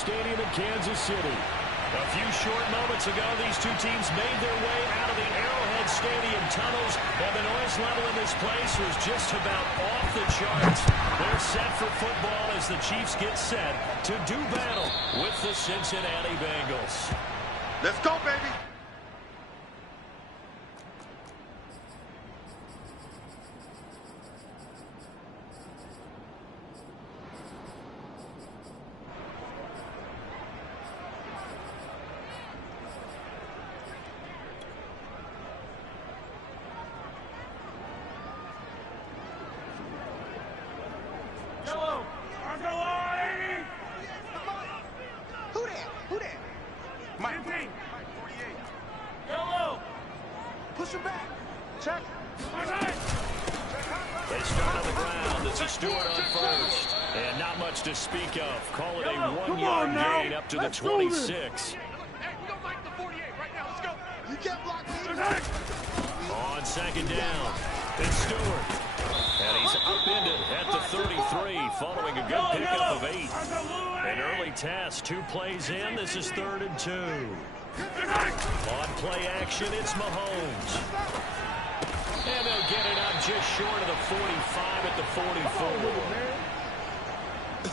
Stadium in Kansas City. A few short moments ago, these two teams made their way out of the Arrowhead Stadium tunnels, and the noise level in this place was just about off the charts. They're set for football as the Chiefs get set to do battle with the Cincinnati Bengals. Let's go, baby. Push him back. Check. They start on the ground. It's a Stewart on first. And not much to speak of. Call it a one-yard gain up to the 26. Hey, we don't like the 48 right now. Let's go. You can't block me. On second down, it's Stewart. And he's upended at the 33 following a good pickup of 8. An early test, 2 plays in. This is 3rd and 2. On play action, it's Mahomes. And they'll get it up just short of the 45 at the 44.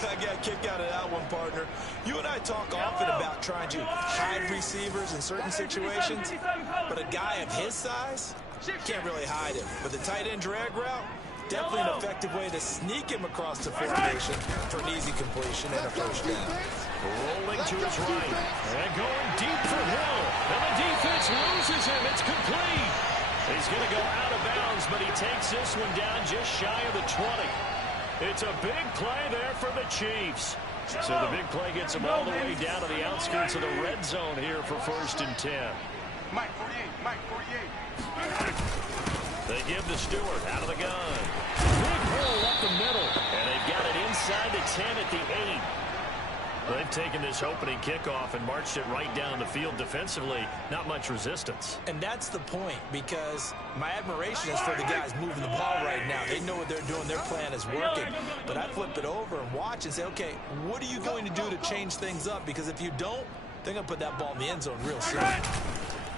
I got a kick out of that one, partner. You and I talk often about trying to hide receivers in certain situations, but a guy of his size can't really hide him. But the tight end drag route, definitely an effective way to sneak him across the formation for an easy completion and a first down. Rolling to his right. And going deep for Hill. And the defense loses him. It's complete. He's going to go out of bounds, but he takes this one down just shy of the 20. It's a big play there for the Chiefs. So the big play gets them all the way down to the outskirts of the red zone here for 1st and 10. Mike 48, Mike 48. They give to Stewart out of the gun. Big hole up the middle. And they've got it inside the 10 at the 8. They've taken this opening kickoff and marched it right down the field defensively. Not much resistance. And that's the point, because my admiration is for the guys moving the ball right now. They know what they're doing. Their plan is working. But I flip it over and watch and say, okay, what are you going to do to change things up? Because if you don't, they're going to put that ball in the end zone real soon.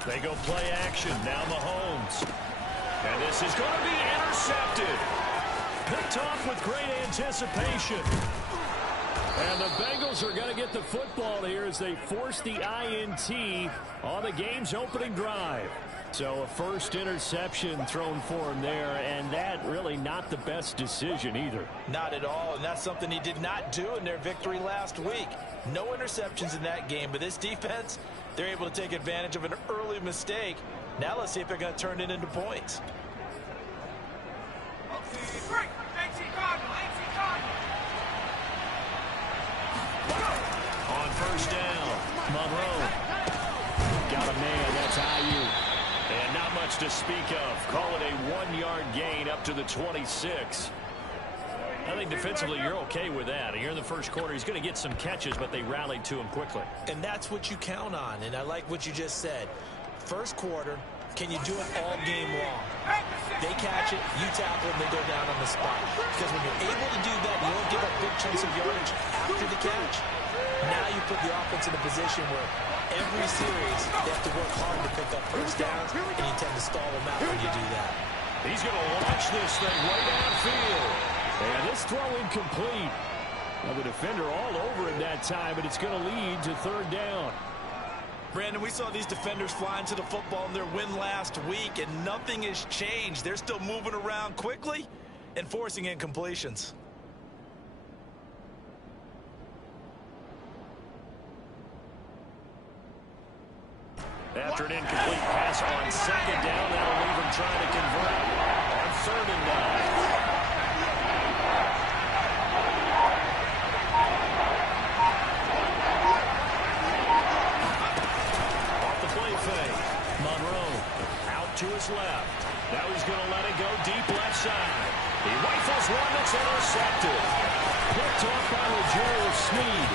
They go play action. Now Mahomes. And this is going to be intercepted. Picked off with great anticipation. And the Bengals are going to get the football here as they force the INT on the game's opening drive. So a first interception thrown for him there, and that really not the best decision either. Not at all, and that's something he did not do in their victory last week. No interceptions in that game, but this defense, they're able to take advantage of an early mistake. Now let's see if they're going to turn it into points. On first down, Monroe. Got a man, that's IU. And not much to speak of. Call it a 1-yard gain up to the 26. I think defensively you're okay with that. Here in the first quarter, he's going to get some catches, but they rallied to him quickly. And that's what you count on, and I like what you just said. First quarter, can you do it all game long? They catch it, you tackle them, they go down on the spot. Because when you're able to do that, you don't give up big chunks of yardage after the catch. Now you put the offense in a position where every series they have to work hard to pick up first downs, and you tend to stall them out when you do that. He's going to launch this thing way downfield. And this throw incomplete. Now the defender all over him that time, but it's going to lead to 3rd down. Brandon, we saw these defenders flying to the football in their win last week, and nothing has changed. They're still moving around quickly and forcing incompletions. After an incomplete pass on 2nd down, that'll leave him trying to convert on 3rd and 9. To his left. Now he's going to let it go deep left side. He rifles one that's intercepted. Picked off by L'Jarius Sneed.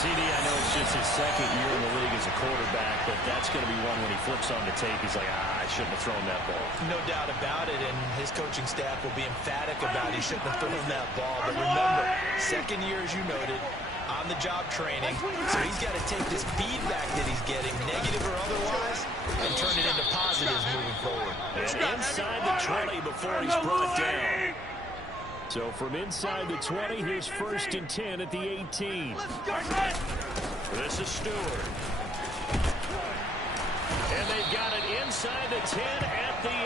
CD, I know it's just his 2nd year in the league as a quarterback, but that's going to be one when he flips on the tape. He's like, I shouldn't have thrown that ball. No doubt about it, and his coaching staff will be emphatic about he shouldn't have thrown that ball. But remember, second year, as you noted, on-the-job training. So he's got to take this feedback that he's getting, negative or otherwise, and turn it into positives moving forward. And inside the 20 before he's brought down. So from inside the 20, here's 1st and 10 at the 18. This is Stewart. And they've got it inside the 10 at the 8.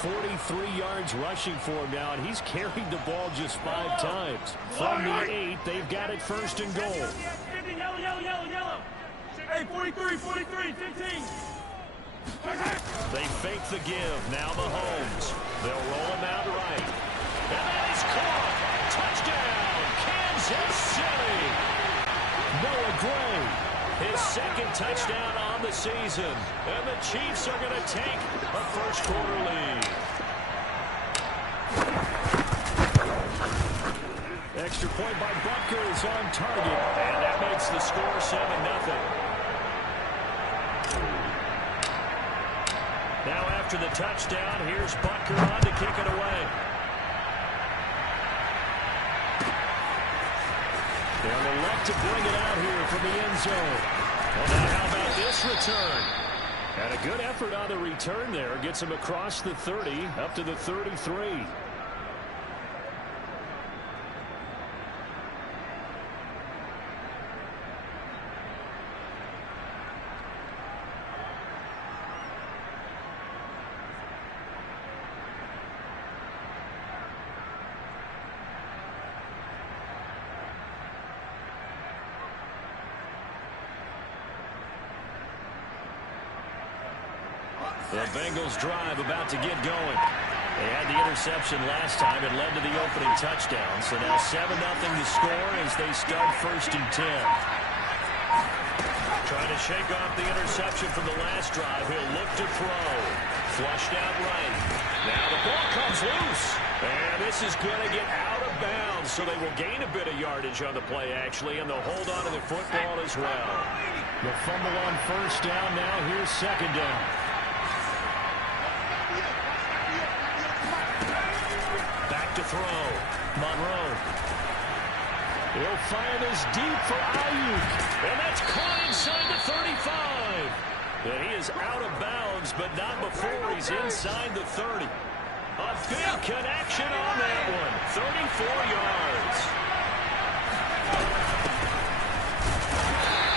43 yards rushing for him now, and he's carried the ball just 5 times. From the 8, they've got it 1st and goal. Yellow. Hey, 43, 15. They fake the give. Now Mahomes. They'll roll him out right. And that is caught. Touchdown, Kansas City. Noah Gray, his 2nd touchdown on the season. And the Chiefs are going to take a first-quarter lead. Extra point by Butker is on target. And that makes the score 7-0. Now after the touchdown, here's Butker on to kick it away. They'll elect to bring it out here from the end zone. Well, now how about this return? And a good effort on the return there. Gets him across the 30, up to the 33. The Bengals drive about to get going. They had the interception last time. It led to the opening touchdown. So now 7-0 to score as they start 1st and 10. Trying to shake off the interception from the last drive. He'll look to throw. Flushed out right. Now the ball comes loose. And this is going to get out of bounds. So they will gain a bit of yardage on the play, actually, and they'll hold on to the football as well. The fumble on 1st down. Now here's 2nd down. To throw. Monroe. He'll fire this deep for Ayuk. And that's caught inside the 35. And he is out of bounds, but not before he's inside the 30. A big connection on that one. 34 yards.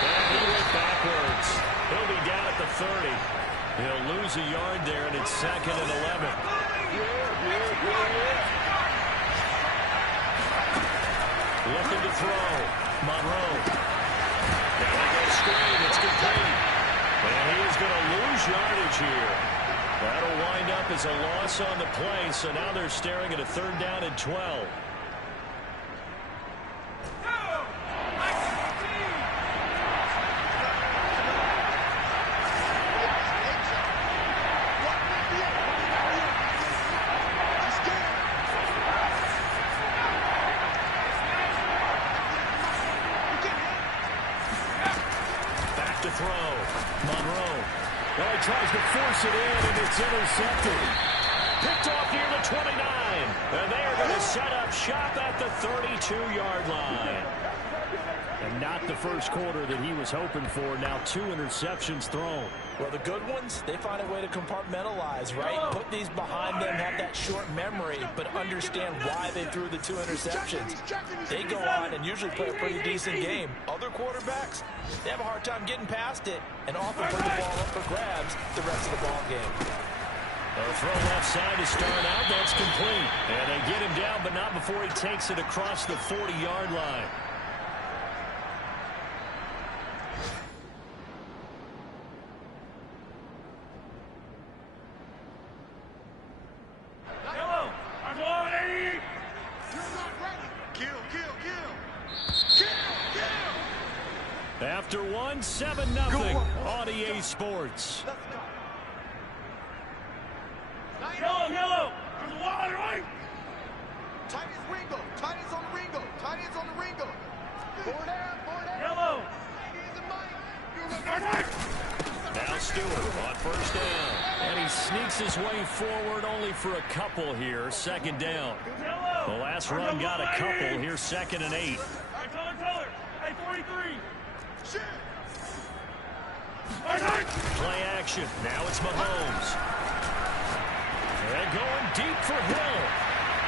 And he went backwards. He'll be down at the 30. He'll lose a yard there, and it's 2nd and 11. Looking to throw. Monroe. Down they go screen. It's complete. And he is going to lose yardage here. That'll wind up as a loss on the play. So now they're staring at a 3rd down and 12. Tries to force it in, and it's intercepted. Picked off near the 29. And they are going to set up shop at the 32-yard line. And not the first quarter that he was hoping for. Now 2 interceptions thrown. Well, the good ones, they find a way to compartmentalize, right? Put these behind them, have that short memory, but understand why they threw the 2 interceptions. They go on and usually play a pretty decent game. Other quarterbacks, they have a hard time getting past it and often put the ball up for grabs the rest of the ball game. A throw left side to start out. That's complete. And they get him down, but not before he takes it across the 40-yard line. After 7-0 on EA Sports. Yellow. There's a wall on the right. Tight ends Ringo. Tight ends on the Ringo. Tight ends on the Ringo. Four down. Yellow. Now Stewart on first down. And he sneaks his way forward only for a couple here, second down. The last run got a couple. Here's 2nd and 8. Play action. Now it's Mahomes. And going deep for Hill.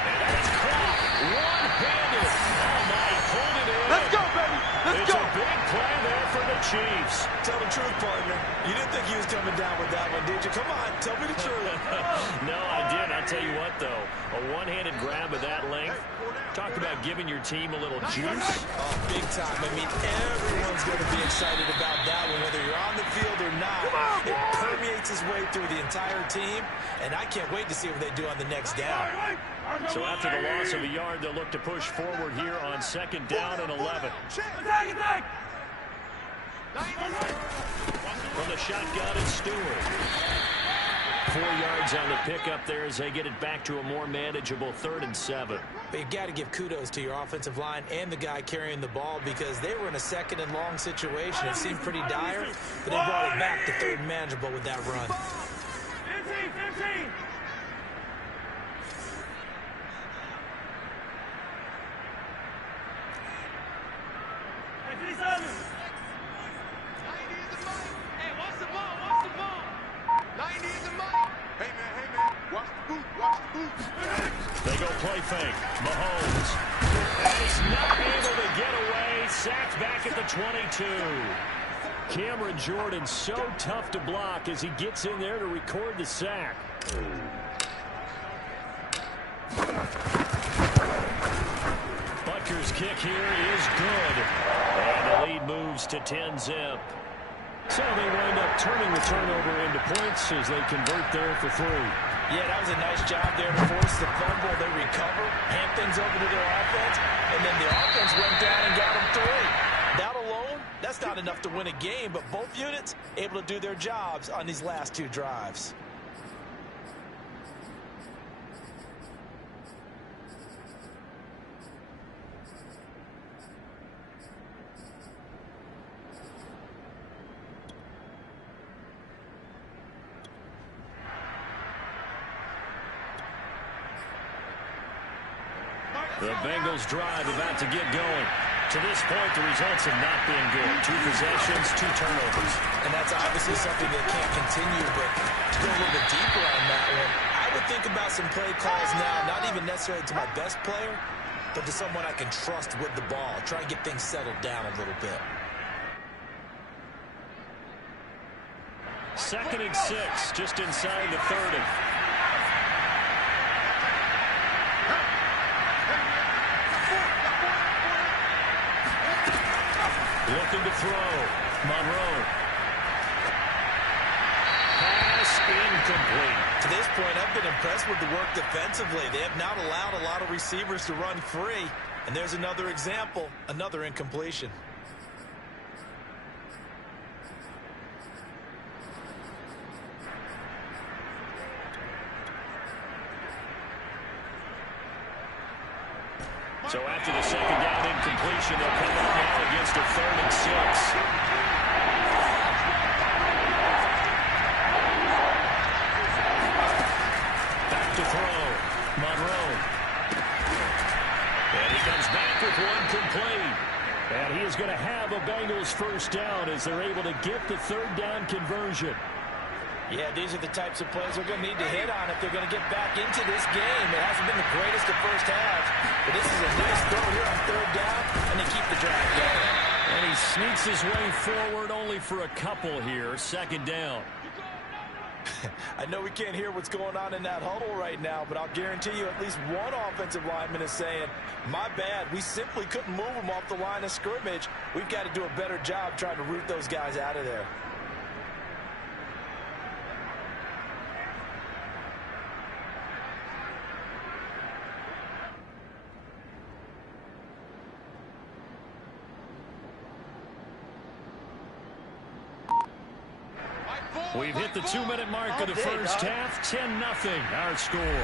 And it's caught one-handed. Oh, my, he pulled it in. Let's go, baby. Let's go. It's a big play there for the Chiefs. Tell the truth, partner. You didn't think he was coming down with that one, did you? Come on, tell me the truth. No, I didn't. I'll tell you what, though. A one-handed grab of that length. Talk about giving your team a little juice. Oh, big time. I mean, everyone's going to be excited about that one, whether you're on the field or not. It permeates his way through the entire team, and I can't wait to see what they do on the next down. So after the loss of a yard, they'll look to push forward here on 2nd down and 11. From the shotgun, it's Stewart. 4 yards on the pickup there as they get it back to a more manageable 3rd and 7. But you got to give kudos to your offensive line and the guy carrying the ball because they were in a 2nd and long situation. It seemed pretty dire, but they brought it back to 3rd and manageable with that run. 15. Hey, watch the ball. 90 is the money. Hey, man. Watch the boot. They go play fake. Mahomes. And he's not able to get away. Sacked back at the 22. Cameron Jordan so tough to block as he gets in there to record the sack. Butker's kick here is good. And the lead moves to 10-zip. So they wind up turning the turnover into points as they convert there for 3. Yeah, that was a nice job there to force the fumble. They recover, hand things over to their offense, and then the offense went down and got them 3. That alone, that's not enough to win a game, but both units able to do their jobs on these last 2 drives. The Bengals drive about to get going. To this point, the results have not been good. 2 possessions, 2 turnovers. And that's obviously something that can't continue, but to go a little bit deeper on that one, I would think about some play calls now, not even necessarily to my best player, but to someone I can trust with the ball. Try and get things settled down a little bit. 2nd and 6, just inside the 30. Looking to throw. Monroe. Pass incomplete. To this point, I've been impressed with the work defensively. They have not allowed a lot of receivers to run free. And there's another example, another incompletion. So after the 2nd down incompletion, they'll come up now against a 3rd and 6. Back to throw. Monroe. And he comes back with one complete. And he is going to have a Bengals first down as they're able to get the 3rd down conversion. Yeah, these are the types of plays they're going to need to hit on if they're going to get back into this game. It hasn't been the greatest of first halves, but this is a nice throw here on 3rd down, and they keep the drive going. And he sneaks his way forward only for a couple here, 2nd down. I know we can't hear what's going on in that huddle right now, but I'll guarantee you at least one offensive lineman is saying, my bad, we simply couldn't move them off the line of scrimmage. We've got to do a better job trying to root those guys out of there. We've hit the 2-minute mark of the first half. 10-0 our score.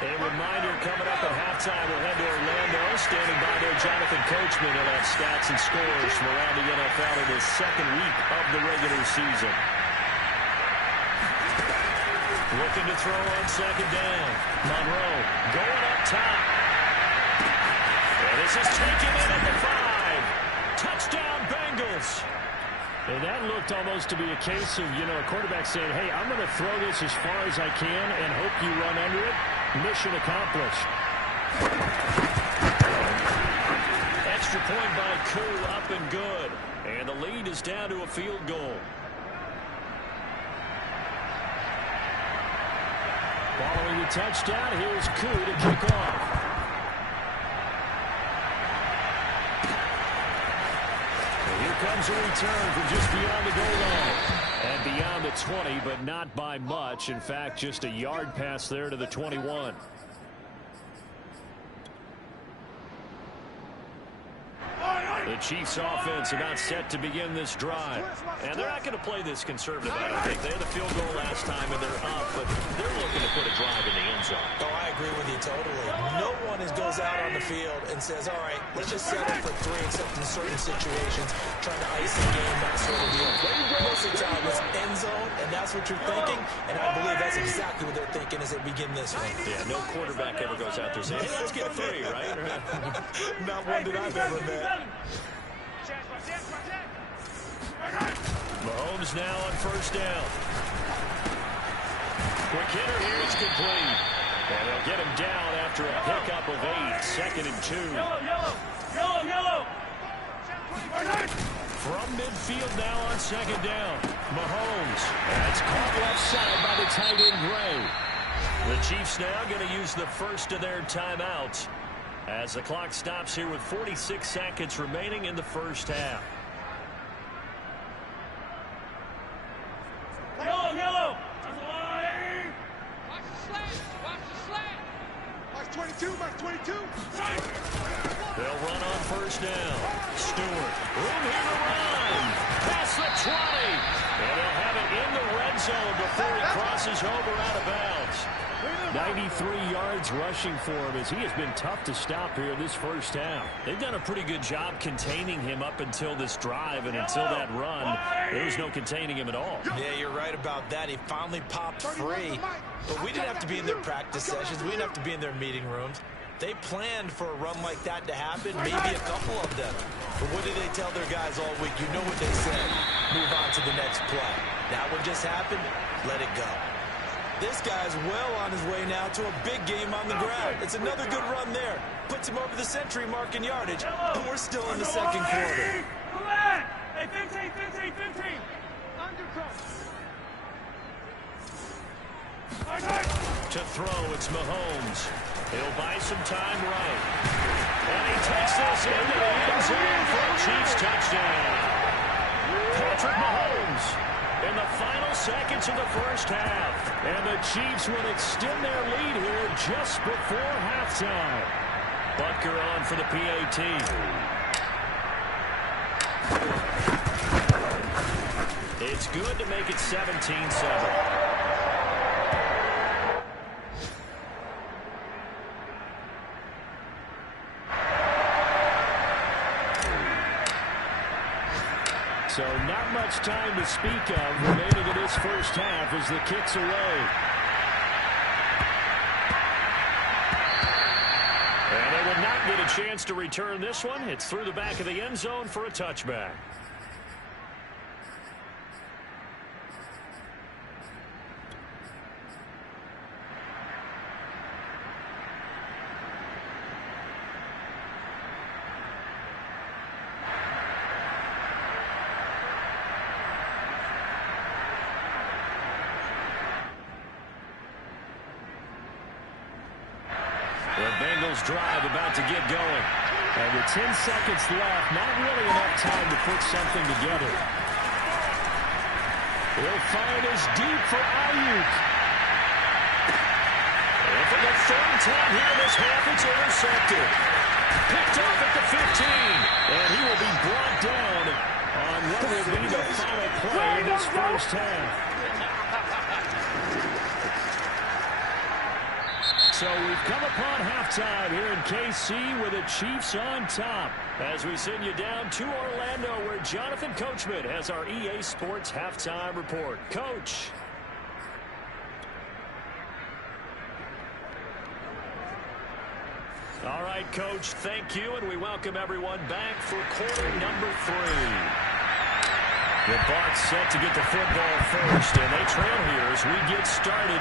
A reminder coming up at halftime, we'll head to Orlando. Standing by there, Jonathan Coachman will have stats and scores from around the NFL in his second week of the regular season. Looking to throw on second down. Monroe going up top. And this is taken in at the 5. Touchdown, Bengals. And that looked almost to be a case of, a quarterback saying, hey, I'm going to throw this as far as I can and hope you run under it. Mission accomplished. Extra point by Koo, up and good. And the lead is down to a field goal. Following the touchdown, here's Koo to kick off. Here comes a return from just beyond the goal line. And beyond the 20, but not by much. In fact, just a yard pass there to the 21. The Chiefs offense about set to begin this drive. And they're not going to play this conservative, I don't think. They had the field goal last time, and they're up, but they're looking to put a drive in the end zone. Oh, I agree with you totally. No one goes out on the field and says, all right, let's just settle for 3, except in certain situations, trying to ice the game, that sort of deal. Most of the time, it's end zone, and that's what you're thinking, and I believe that's exactly what they're thinking as they begin this one. Yeah, no quarterback ever goes out there saying, hey, let's get 3, right? Not one that I've ever met. Mahomes now on first down. Quick hitter here is complete. And they'll get him down after a pickup of 8. Second and 2. Yellow. From midfield now on second down. Mahomes. That's caught left side by the tight end Gray. The Chiefs now going to use the first of their timeouts as the clock stops here with 46 seconds remaining in the first half. Yellow. Watch the slant. Watch 22. They'll run on first down. Stewart. Room here to run. Past the 20. And they'll have it in the red zone before he crosses over out of bounds. 93 yards rushing for him as he has been tough to stop here in this first half. They've done a pretty good job containing him up until this drive, and until that run, there was no containing him at all. Yeah, you're right about that. He finally popped free, but we didn't have to be in their practice sessions. We didn't have to be in their meeting rooms. They planned for a run like that to happen, maybe a couple of them. But what did they tell their guys all week? You know what they said. Move on to the next play. That one just happened. Let it go. This guy's well on his way now to a big game on the ground. It's another good run there. Puts him over the century mark in yardage, and we're still in the second quarter. Hey, 15. To throw, it's Mahomes. He'll buy some time right. And he takes this into the end zone for a Chiefs touchdown. Patrick Mahomes in the final seconds of the first half. And the Chiefs will extend their lead here just before halftime. Butker on for the PAT. It's good to make it 17-7. So not much time to speak of remaining in this first half as the kick's away. And they will not get a chance to return this one. It's through the back of the end zone for a touchback. The Bengals drive about to get going. And with 10 seconds left, not really enough time to put something together. He'll fire this deep for Ayuk. And for the third time here in this half, it's intercepted. Picked off at the 15. And he will be brought down on what will be the final play in this first half. So we've come upon halftime here in KC with the Chiefs on top. As we send you down to Orlando, where Jonathan Coachman has our EA Sports halftime report. Coach. All right, Coach, thank you, and we welcome everyone back for quarter number 3. The Bucs set to get the football first, and they trail here as we get started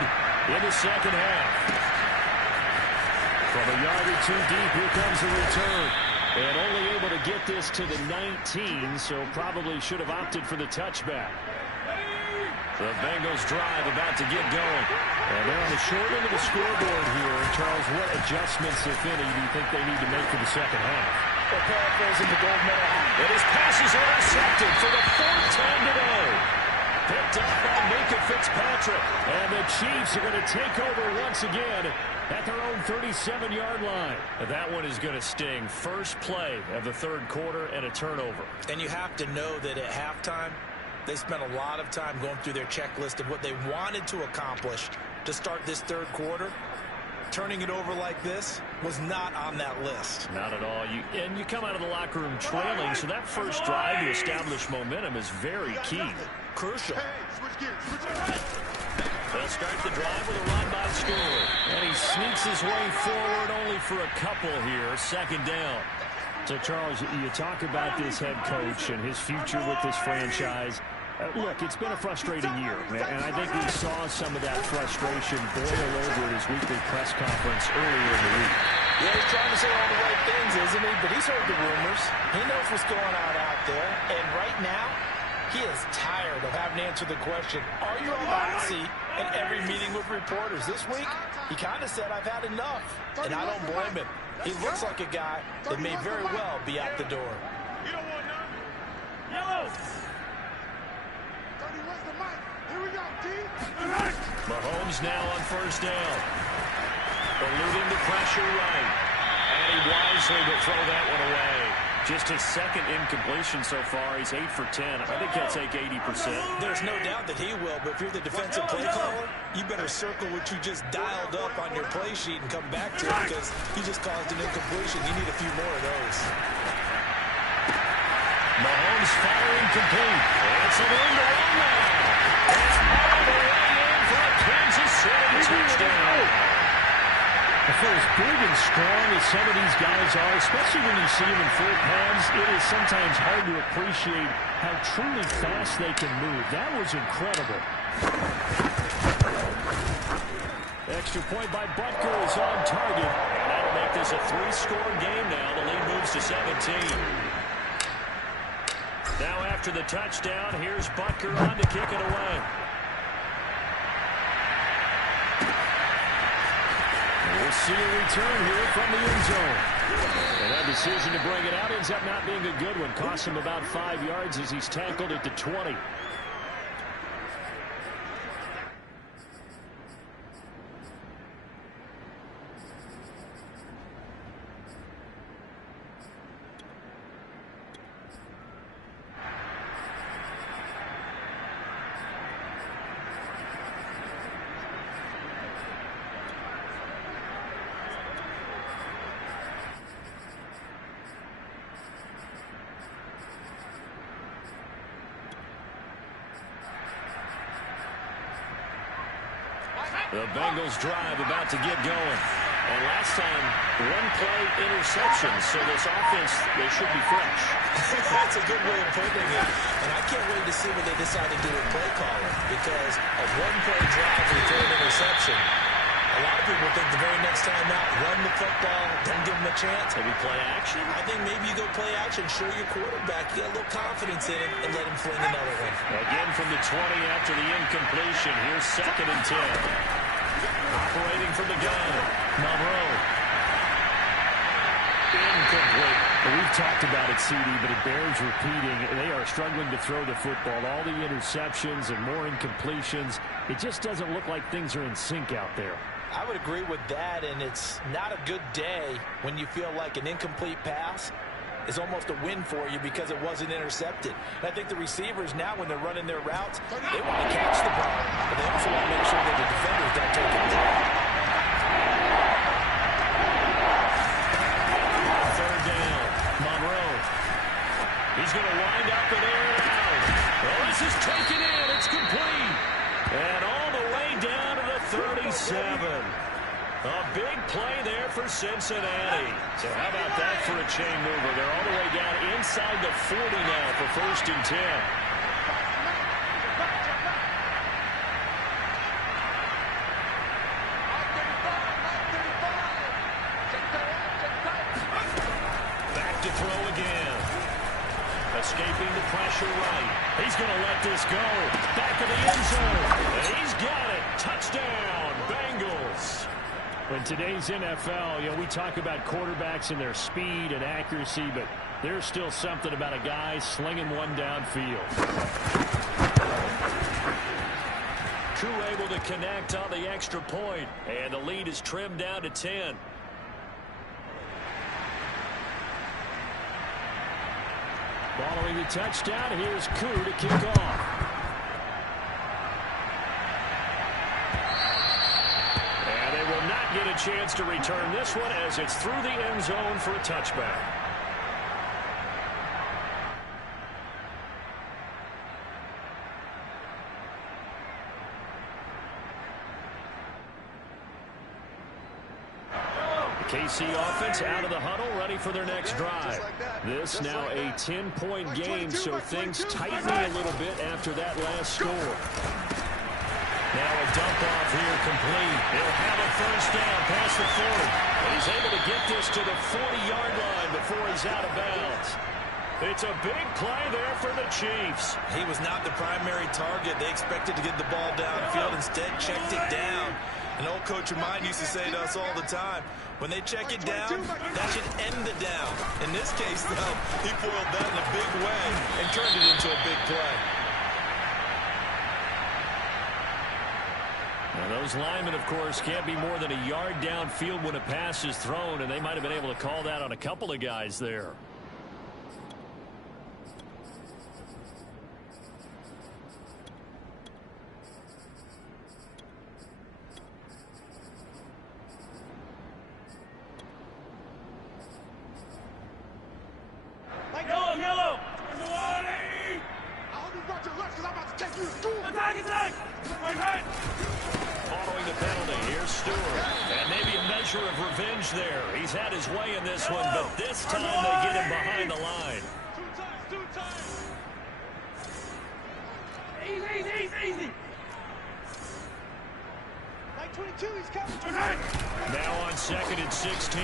in the second half. From a yard or two deep, here comes the return. And only able to get this to the 19, so probably should have opted for the touchback. The Bengals drive about to get going. And they're on the short end of the scoreboard here. Charles, what adjustments, if any, do you think they need to make for the second half? Well, paraphrasing the gold medal. And his pass is intercepted for the 4th time today. Picked up by Minka Fitzpatrick. And the Chiefs are going to take over once again at their own 37-yard line. That one is going to sting. First play of the 3rd quarter and a turnover. And you have to know that at halftime, they spent a lot of time going through their checklist of what they wanted to accomplish to start this 3rd quarter. Turning it over like this was not on that list. Not at all. You come out of the locker room trailing, so that first drive to establish momentum is very key. Crucial. They'll start the drive with a run by Stewart. And he sneaks his way forward only for a couple here. 2nd down. So, Charles, you talk about this head coach and his future with this franchise. Look, it's been a frustrating year, and I think we saw some of that frustration boil over at his weekly press conference earlier in the week. Yeah, he's trying to say all the right things, isn't he? But he's heard the rumors. He knows what's going on out there. And right now, he is tired of having to answer the question, are you on the hot seat in every meeting with reporters? This week, he kind of said, I've had enough. And I don't blame him. He looks like a guy that may very well be out the door. You don't want none. Yellow. Here we go, T. Mahomes now on 1st down. Eluding the pressure right. And he wisely will throw that one away. Just his 2nd incompletion so far. He's 8 for 10. I think he'll take 80%. There's no doubt that he will, but if you're the defensive play caller, you better circle what you just dialed up on your play sheet and come back to it because he just caused an incompletion. You need a few more of those. Mahomes firing complete. It's a room to run now. It's all the way in for a Kansas City touchdown. For as big and strong as some of these guys are, especially when you see them in full pads, it is sometimes hard to appreciate how truly fast they can move. That was incredible. Extra point by Butker is on target. And that'll make this a 3-score game now. The lead moves to 17. Now after the touchdown, here's Butker on to kick it away. We'll see a return here from the end zone. And that decision to bring it out ends up not being a good one. Costs him about 5 yards as he's tackled at the 20. The Bengals drive about to get going. And last time, 1-play interception, so this offense, they should be fresh. That's a good way of putting it. And I can't wait to see what they decide to do with play calling because a 1-play drive with an interception. A lot of people think the very next time out, run the football, don't give them a chance. Maybe play action? I think maybe you go play action, show your quarterback, you got a little confidence in him, and let him fling another one. Again from the 20 after the incompletion. Here's 2nd and 10. Operating from the gun, Monroe. Incomplete. Well, we've talked about it, CD, but it bears repeating. They are struggling to throw the football. All the interceptions and more incompletions. It just doesn't look like things are in sync out there. I would agree with that, and it's not a good day when you feel like an incomplete pass is almost a win for you because it wasn't intercepted. And I think the receivers now, when they're running their routes, they want to catch the ball, but they also want to make sure that the defenders don't take it. 7. A big play there for Cincinnati. So how about that for a chain mover? They're all the way down inside the 40 now for 1st and 10. Back to throw again. Escaping the pressure right. He's going to let this go. Back of the end zone. And he's got it. Touchdown, Bengals. In today's NFL, we talk about quarterbacks and their speed and accuracy, but there's still something about a guy slinging one downfield. Koo able to connect on the extra point, and the lead is trimmed down to 10. Following the touchdown, here's Koo to kick off. Get a chance to return this one as it's through the end zone for a touchback. The KC offense out of the huddle, ready for their next drive. This now a 10-point game, so things tightening a little bit after that last score. Now a dump off here complete. He'll have a first down past the 40. And he's able to get this to the 40-yard line before he's out of bounds. It's a big play there for the Chiefs. He was not the primary target. They expected to get the ball downfield. Instead, checked it down. An old coach of mine used to say to us all the time, when they check it down, that should end the down. In this case, though, he foiled that in a big way and turned it into a big play. Now those linemen, of course, can't be more than a yard downfield when a pass is thrown, and they might have been able to call that on a couple of guys there. Yellow! I hope you brought your lunch because I'm about to take you to school. Attack! Right. Following the penalty, here's Stewart. And maybe a measure of revenge there. He's had his way in this one, but this time they get him behind the line. Two times. Easy. Like 22, he's coming. Now on 2nd and 16.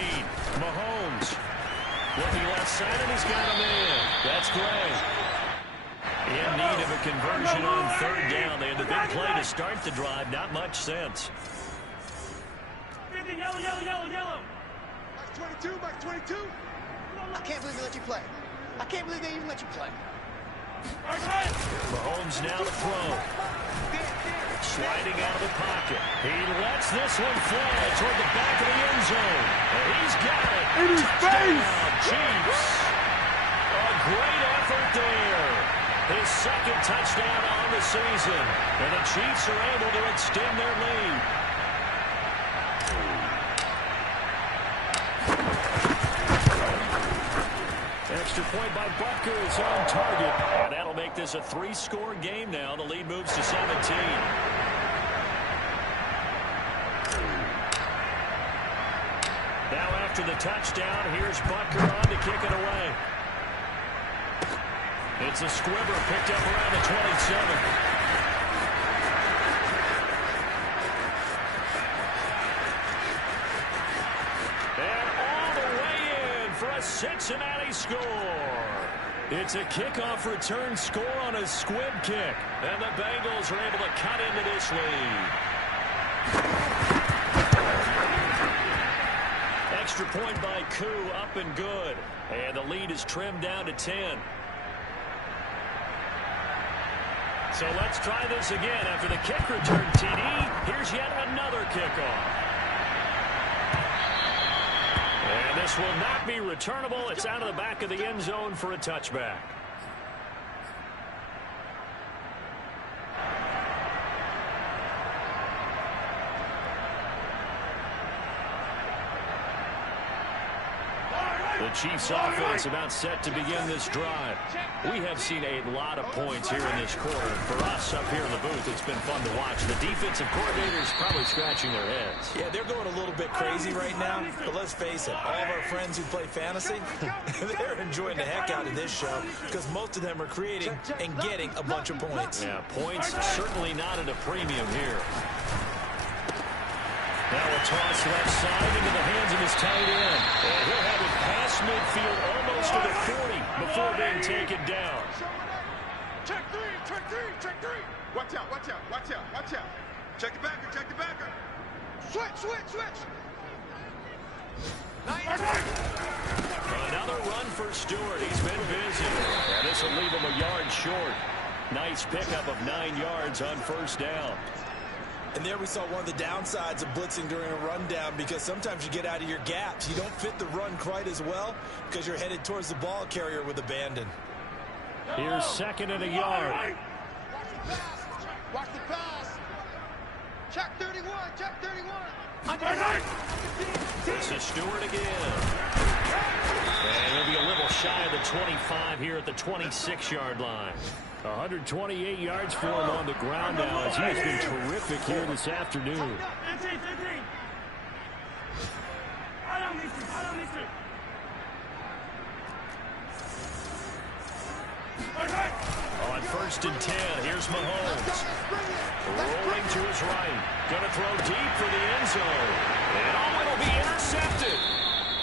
Mahomes. Looking left side, and he's got him in. That's great. In need of a conversion on 3rd down. They had the big play to start the drive. Not much sense. Yellow. Max 22. I can't believe they let you play. I can't believe they even let you play. Mahomes now to throw. Sliding out of the pocket. He lets this one fly toward the back of the end zone. And he's got it. In his face. Chiefs. A great effort there. His 2nd touchdown on the season. And the Chiefs are able to extend their lead. Extra point by Butker is on target. And that'll make this a 3-score game now. The lead moves to 17. Now after the touchdown, here's Butker on to kick it away. It's a squibber picked up around the 27. And all the way in for a Cincinnati score. It's a kickoff return score on a squib kick. And the Bengals are able to cut into this lead. Extra point by Koo, up and good. And the lead is trimmed down to 10. So let's try this again. After the kick return TD, here's yet another kickoff. And this will not be returnable. It's out of the back of the end zone for a touchback. The Chiefs offense about set to begin this drive. We have seen a lot of points here in this quarter. For us up here in the booth, it's been fun to watch. The defensive coordinators probably scratching their heads. Yeah, they're going a little bit crazy right now. But let's face it, all of our friends who play fantasy, they're enjoying the heck out of this show because most of them are creating and getting a bunch of points. Yeah, points certainly not at a premium here. Now a toss left side into the hands of his tight end. And he'll have it past midfield almost to the 40 before being taken down. Check three, check three, check three. Watch out, watch out, watch out, watch out. Check the backer, check the backer. Switch, switch, switch. Another run for Stewart. He's been busy. And this will leave him a yard short. Nice pickup of 9 yards on first down. And there we saw one of the downsides of blitzing during a rundown because sometimes you get out of your gaps. You don't fit the run quite as well because you're headed towards the ball carrier with abandon. Here's second and a yard. Watch the pass. Check 31, check 31. This is Stewart again. And he'll be a little shy of the 25 here at the 26-yard line. 128 yards for him on the ground now as he has been terrific here this afternoon. On first and 10, here's Mahomes. Rolling to his right. Gonna throw deep for the end zone. And it'll be intercepted.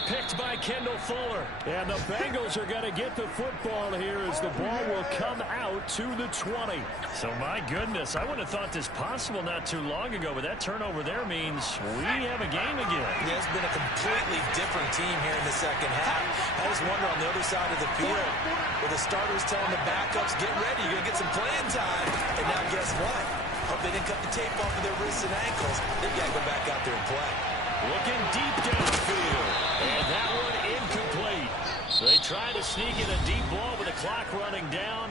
Picked by Kendall Fuller. And the Bengals are going to get the football here as the ball will come out to the 20. So, my goodness, I wouldn't have thought this possible not too long ago, but that turnover there means we have a game again. Yeah, it's been a completely different team here in the second half. I just wonder on the other side of the field where the starters telling the backups, get ready, you're going to get some playing time. And now guess what? Hope they didn't cut the tape off of their wrists and ankles. They've got to go back out there and play. Looking deep downfield. And that one incomplete. So they try to sneak in a deep ball with the clock running down.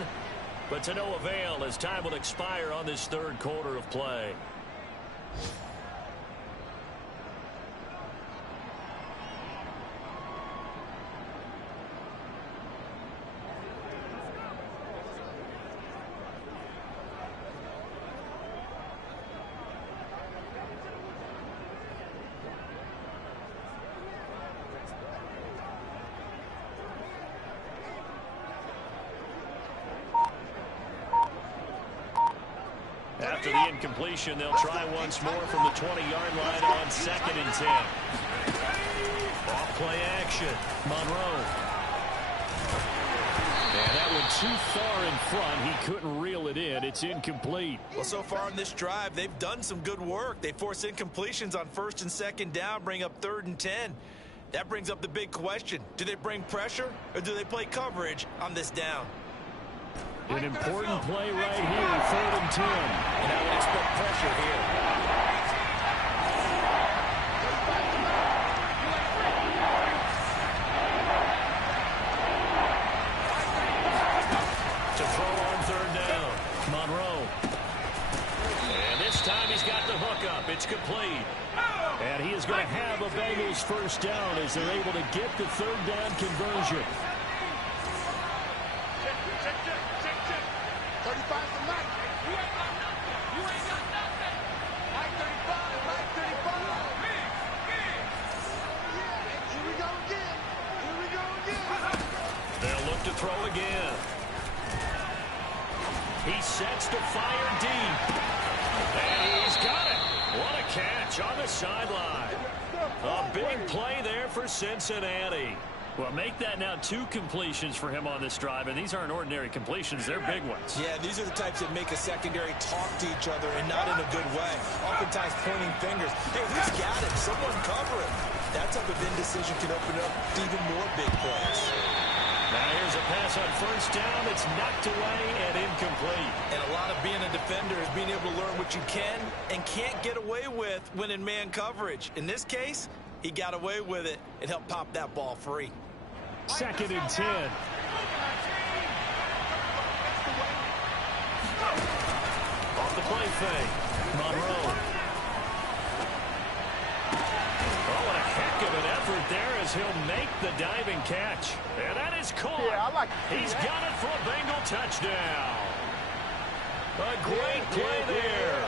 But to no avail as time will expire on this third quarter of play. After the incompletion, they'll try once more from the 20-yard line on second and 10. Off play action. Monroe. And that one too far in front. He couldn't reel it in. It's incomplete. Well, so far on this drive, they've done some good work. They force incompletions on first and second down, bring up third and 10. That brings up the big question. Do they bring pressure or do they play coverage on this down? An important play right here, third and 10. And I would expect pressure here. To throw on third down, Monroe. And this time he's got the hook up. It's complete. And he is going to have a Bengals first down as they're able to get the third down conversion. 35 to Mike. You ain't got nothing. You ain't got nothing. Mike 35, Mike 35. Yeah, here we go again. Here we go again. They'll look to throw again. He sets to fire deep. And he's got it. What a catch on the sideline. A big play there for Cincinnati. Well, make that now 2 completions for him on this drive, and these aren't ordinary completions. They're big ones. Yeah, these are the types that make a secondary talk to each other and not in a good way. Oftentimes pointing fingers. Hey, who's got it? Someone cover it. That type of indecision can open up to even more big plays. Now here's a pass on first down. It's knocked away and incomplete. And a lot of being a defender is being able to learn what you can and can't get away with when in man coverage. In this case, he got away with it and helped pop that ball free. Second and 10. Off the play fake. Monroe. Oh, and a of an effort there as he'll make the diving catch. And that is caught. Yeah, He's got it for a Bengal touchdown. A great play there.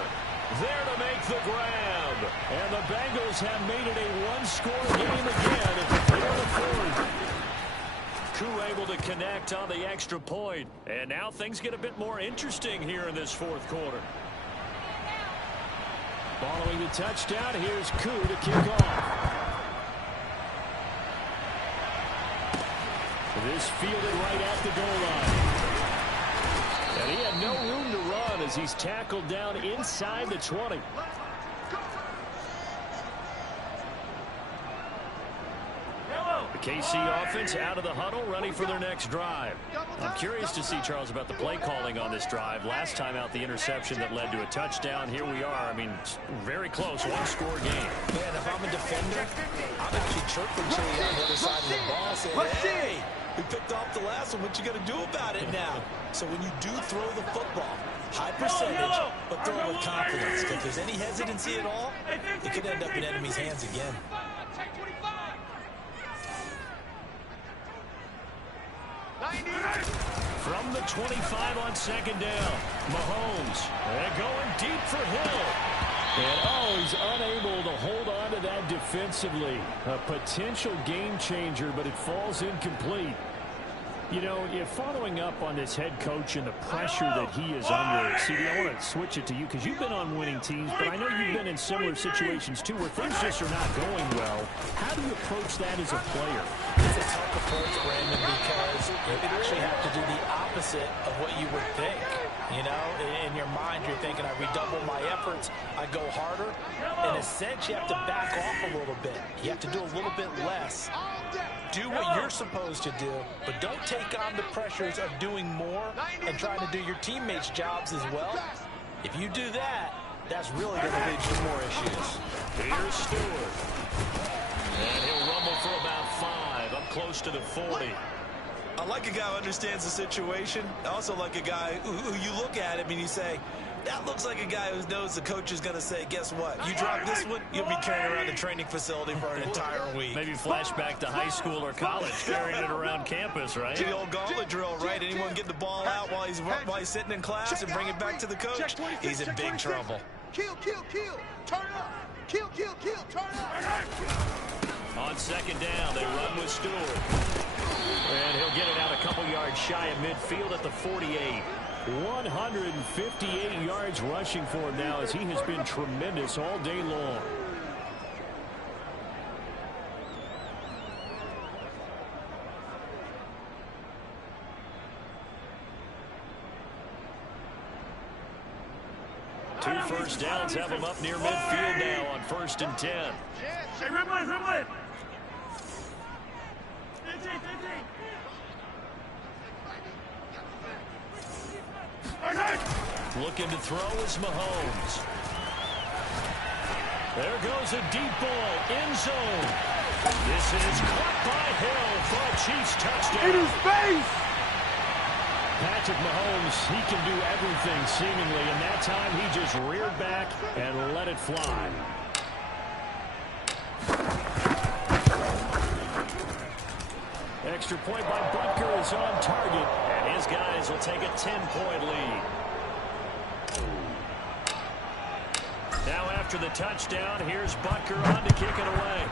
There to make the grab. And the Bengals have made it a one-score game again here in the fourth. Koo able to connect on the extra point. And now things get a bit more interesting here in this fourth quarter. Following the touchdown, here's Koo to kick off. This fielded right at the goal line. And he had no room to run as he's tackled down inside the 20. The KC offense out of the huddle, ready for their next drive. I'm curious to see, Charles, about the play calling on this drive. Last time out, the interception that led to a touchdown. Here we are. I mean, very close, one-score game. Man, if I'm a defender, I'm actually chirping Chili on the other side of the ball saying, hey, we picked off the last one. What you going to do about it now? So when you do throw the football, high percentage, but throw it with confidence. If there's any hesitancy at all, it could end up in enemy's hands again. From the 25 on second down, Mahomes, and going deep for Hill. And he's unable to hold on to that defensively. A potential game changer, but it falls incomplete. You know, you're following up on this head coach and the pressure that he is under. CD, I want to switch it to you because you've been on winning teams, but I know you've been in similar situations too where things just are not going well. How do you approach that as a player? It's a tough approach, Brandon, because you actually have to do the opposite of what you would think. You know, in your mind, you're thinking, I redouble my efforts, I go harder. In a sense, you have to back off a little bit. You have to do a little bit less. Do what you're supposed to do, but don't take on the pressures of doing more and trying to do your teammates' jobs as well. If you do that, that's really going to lead to more issues. Here's Stewart. And he'll rumble for about 5, up close to the 40. I like a guy who understands the situation. I also like a guy who you look at him and you say, that looks like a guy who knows the coach is going to say, guess what? You drop this one, you'll be carrying around the training facility for an entire week. Maybe flashback to high school or college, carrying it around campus, right? The old gauntlet drill, right? Anyone get the ball out while he's sitting in class and bring it back to the coach? He's in big trouble. Kill, kill, kill. Turn up. Kill, kill, kill. Turn up. On second down, they run with Stewart. And he'll get it out a couple yards shy of midfield at the 48. 158 yards rushing for him now as he has been tremendous all day long. Two first downs have him up near midfield now on 1st and 10. Looking to throw is Mahomes. There goes a deep ball, end zone. This is caught by Hill for a Chiefs touchdown. In his face! Patrick Mahomes, he can do everything seemingly, and that time he just reared back and let it fly. Extra point by Butker is on target, and his guys will take a 10-point lead. Now after the touchdown, here's Butker on to kick it away.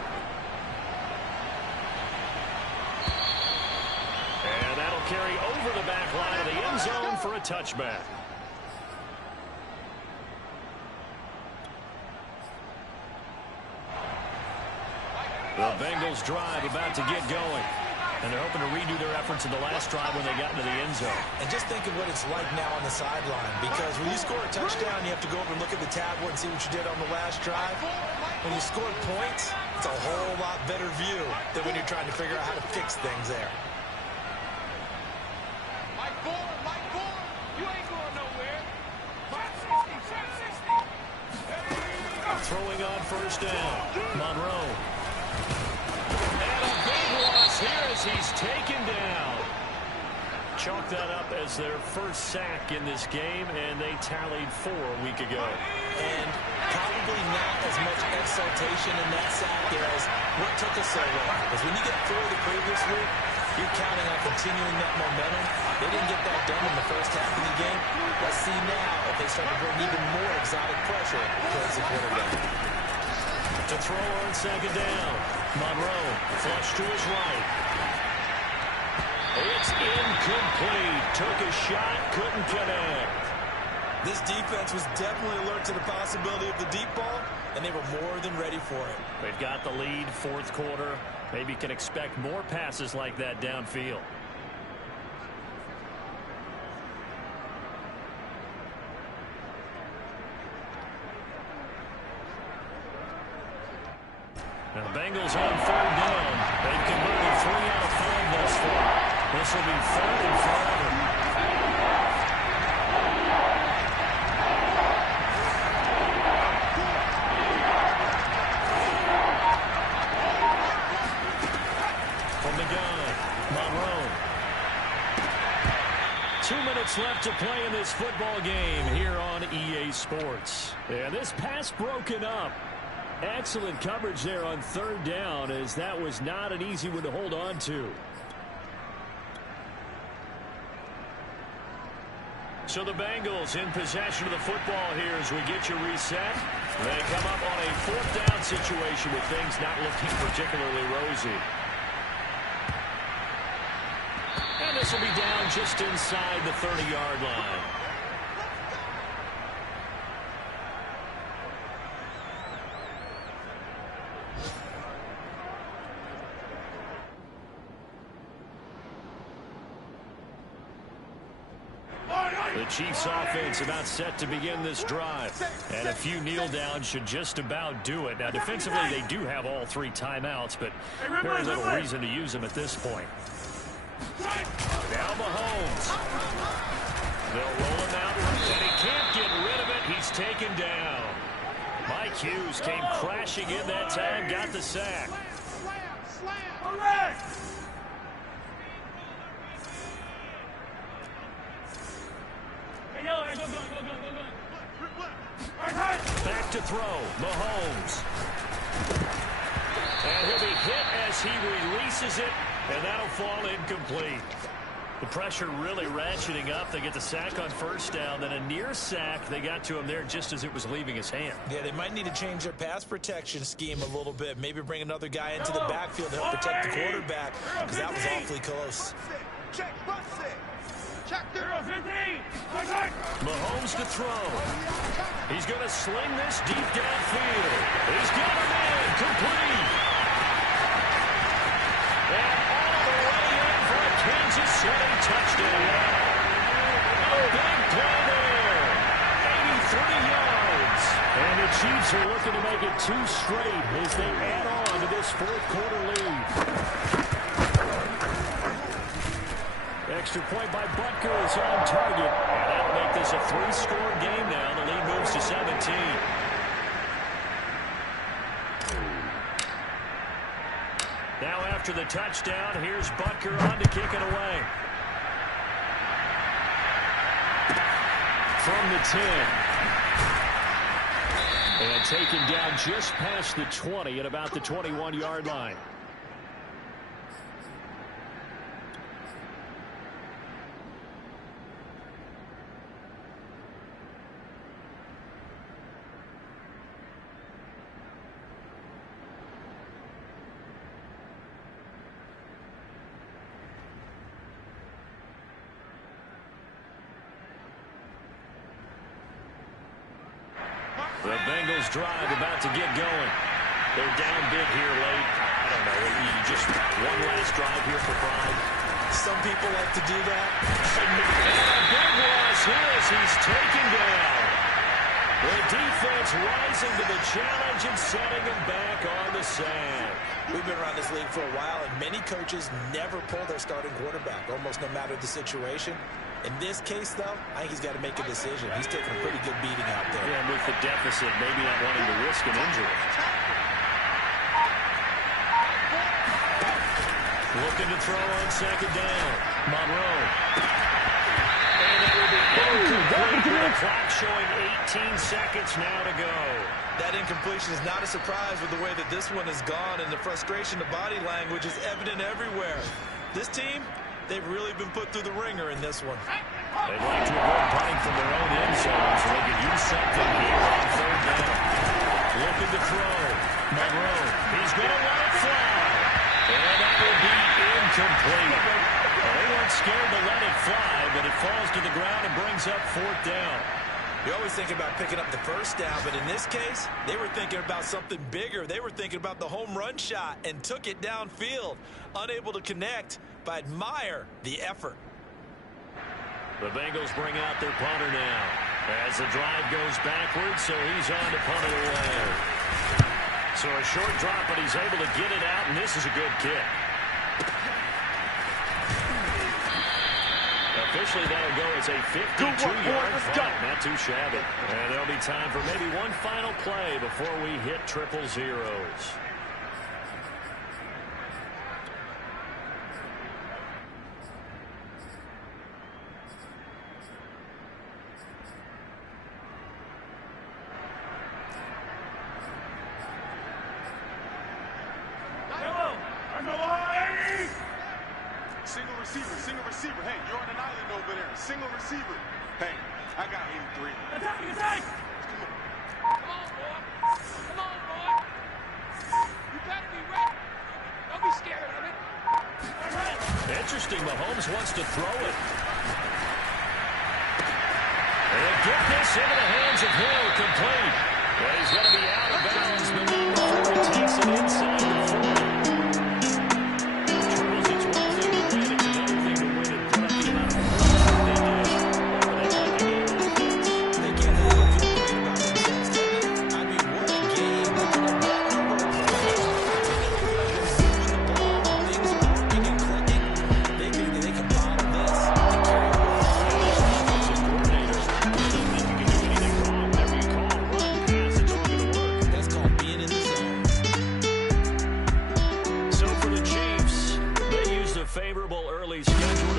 And that'll carry over the back line of the end zone for a touchback. The Bengals drive about to get going. And they're hoping to redo their efforts in the last drive when they got into the end zone. And just think of what it's like now on the sideline, because when you score a touchdown, you have to go over and look at the tablet and see what you did on the last drive. When you score points, it's a whole lot better view than when you're trying to figure out how to fix things there. Mike Bourne, you ain't going nowhere. 560. Throwing on first down, Monroe. And a big loss here as he's taken down. chalk that up as their first sack in this game, and they tallied 4 a week ago. And probably not as much exultation in that sack as what took us so long. Because when you get 4 the previous week, you're counting on continuing that momentum. They didn't get that done in the first half of the game. Let's see now if they start to bring even more exotic pressure towards the quarterback. To throw on second down. Monroe, flush to his right. It's incomplete. Took a shot, couldn't connect. This defense was definitely alert to the possibility of the deep ball, and they were more than ready for it. They've got the lead, fourth quarter. Maybe can expect more passes like that downfield. Now the Bengals on third down. They've converted 3 out of 5 thus far. This will be 3rd and forever. From the gun, Monroe. 2 minutes left to play in this football game here on EA Sports. And this pass broken up. Excellent coverage there on third down, as that was not an easy one to hold on to. So the Bengals in possession of the football here as we get you reset. They come up on a 4th down situation with things not looking particularly rosy. And this will be down just inside the 30-yard line. The Chiefs offense about set to begin this drive. And a few kneel downs should just about do it. Now defensively they do have all 3 timeouts, but very little reason to use them at this point. Now Mahomes. They'll roll him out, and he can't get rid of it. He's taken down. Mike Hughes came crashing in that time, got the sack. Back to throw, Mahomes. And he'll be hit as he releases it, and that'll fall incomplete. The pressure really ratcheting up. They get the sack on first down, then a near sack. They got to him there just as it was leaving his hand. Yeah, they might need to change their pass protection scheme a little bit. Maybe bring another guy into the backfield to help protect the quarterback, because that was awfully close. Check, bust it. Check 15. Mahomes to throw. He's going to sling this deep downfield. He's got him in. Complete. And all the way in for a Kansas City touchdown. A big play there. 83 yards. And the Chiefs are looking to make it 2 straight as they add on to this fourth quarter lead. Extra point by Butker is on target. And that'll make this a 3-score game now. The lead moves to 17. Now after the touchdown, here's Butker on to kick it away. From the 10. And taken down just past the 20 at about the 21-yard line. The Bengals drive about to get going. They're down big here late. I don't know. You just one last drive here for pride. Some people like to do that. And a big loss here as he's taken down. The defense rising to the challenge and setting him back on the sack. We've been around this league for a while, and many coaches never pull their starting quarterback, almost no matter the situation. In this case, though, I think he's got to make a decision. He's taking a pretty good beating out there. Yeah, and with the deficit, maybe not wanting to risk an injury. Looking to throw on second down. Monroe. And that will be incomplete with the clock showing 18 seconds now to go. That incompletion is not a surprise with the way that this one has gone, and the frustration, the body language is evident everywhere. This team, they've really been put through the ringer in this one. They'd like to avoid punting from their own end zone so they could use something here on third down. Looking to throw. Monroe. He's going to let it fly. And that will be incomplete. Well, they weren't scared to let it fly, but it falls to the ground and brings up fourth down. You always think about picking up the first down, but in this case, they were thinking about something bigger. They were thinking about the home run shot and took it downfield. Unable to connect, but admire the effort. The Bengals bring out their punter now as the drive goes backwards, so he's on to punt it away. So a short drop, but he's able to get it out, and this is a good kick. Officially, that'll go as a 52-yard punt. Not too shabby. And there'll be time for maybe one final play before we hit triple zeros. Single receiver. Hey, you're on an island over there. Single receiver. Hey, I got 83. Attack! Come on, boy. Come on, boy. You better be ready. Don't be scared of it. Interesting. Mahomes wants to throw it. They'll get this into the hands of Hill, complete. Well, he's going to be out of bounds, but not before he takes it inside the 40. Favorable early schedule.